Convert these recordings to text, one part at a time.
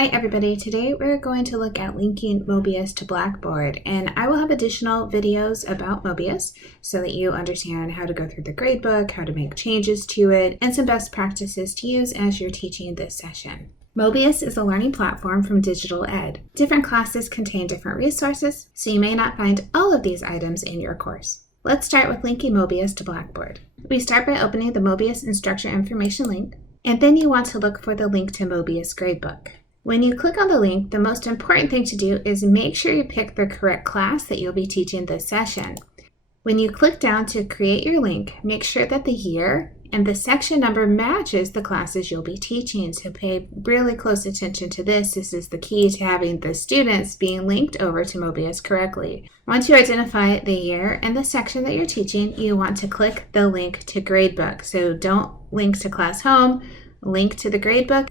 Hi everybody, today we're going to look at linking Mobius to Blackboard, and I will have additional videos about Mobius so that you understand how to go through the gradebook, how to make changes to it, and some best practices to use as you're teaching this session. Mobius is a learning platform from Digital Ed. Different classes contain different resources, so you may not find all of these items in your course. Let's start with linking Mobius to Blackboard. We start by opening the Mobius Instructor Information link, and then you want to look for the link to Mobius Gradebook. When you click on the link, the most important thing to do is make sure you pick the correct class that you'll be teaching this session. When you click down to create your link, make sure that the year and the section number matches the classes you'll be teaching. So pay really close attention to this. This is the key to having the students being linked over to Mobius correctly. Once you identify the year and the section that you're teaching, you want to click the link to Gradebook. So don't link to class home, link to the Gradebook,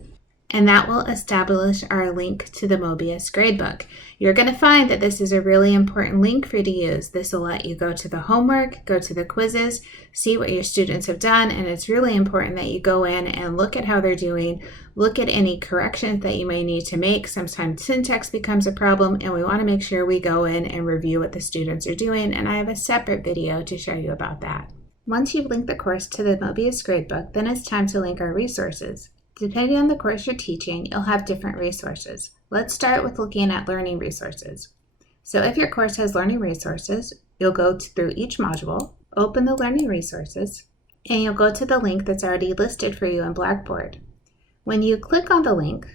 and that will establish our link to the Mobius Gradebook. You're going to find that this is a really important link for you to use. This will let you go to the homework, go to the quizzes, see what your students have done, and it's really important that you go in and look at how they're doing, look at any corrections that you may need to make. Sometimes syntax becomes a problem, and we want to make sure we go in and review what the students are doing, and I have a separate video to show you about that. Once you've linked the course to the Mobius Gradebook, then it's time to link our resources. Depending on the course you're teaching, you'll have different resources. Let's start with looking at learning resources. So if your course has learning resources, you'll go through each module, open the learning resources, and you'll go to the link that's already listed for you in Blackboard. When you click on the link,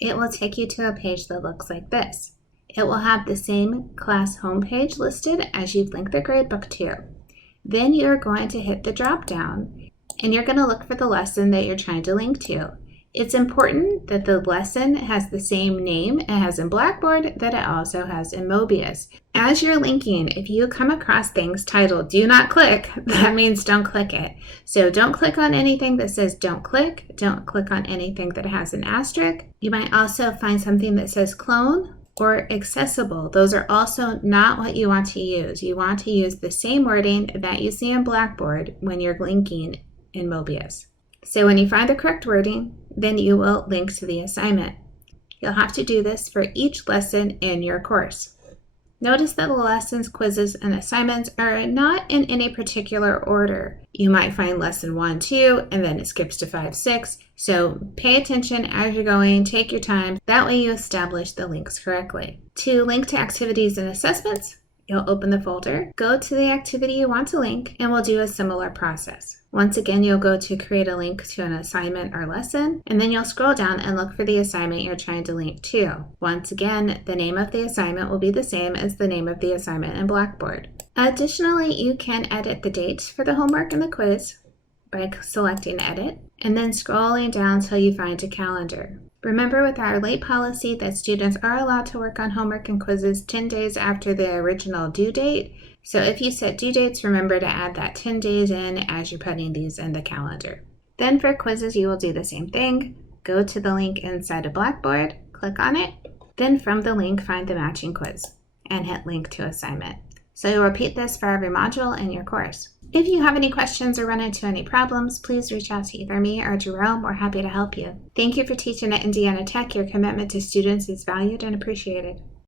it will take you to a page that looks like this. It will have the same class homepage listed as you've linked the gradebook to. Then you're going to hit the drop down, and you're going to look for the lesson that you're trying to link to. It's important that the lesson has the same name it has in Blackboard that it also has in Mobius. As you're linking, if you come across things titled "Do Not Click," that means don't click it. So don't click on anything that says "Don't click." Don't click on anything that has an asterisk. You might also find something that says "Clone" or "Accessible." Those are also not what you want to use. You want to use the same wording that you see in Blackboard when you're linking in Mobius. So when you find the correct wording, then you will link to the assignment. You'll have to do this for each lesson in your course. Notice that the lessons, quizzes, and assignments are not in any particular order. You might find lesson 1, 2, and then it skips to 5, 6. So pay attention as you're going, take your time. That way you establish the links correctly. To link to activities and assessments, you'll open the folder, go to the activity you want to link, and we'll do a similar process. Once again, you'll go to create a link to an assignment or lesson, and then you'll scroll down and look for the assignment you're trying to link to. Once again, the name of the assignment will be the same as the name of the assignment in Blackboard. Additionally, you can edit the dates for the homework and the quiz by selecting Edit, and then scrolling down till you find a calendar. Remember with our late policy that students are allowed to work on homework and quizzes 10 days after the original due date. So if you set due dates, remember to add that 10 days in as you're putting these in the calendar. Then for quizzes, you will do the same thing. Go to the link inside of Blackboard, click on it, then from the link, find the matching quiz and hit link to assignment. So you'll repeat this for every module in your course. If you have any questions or run into any problems, please reach out to either me or Jerome. We're happy to help you. Thank you for teaching at Indiana Tech. Your commitment to students is valued and appreciated.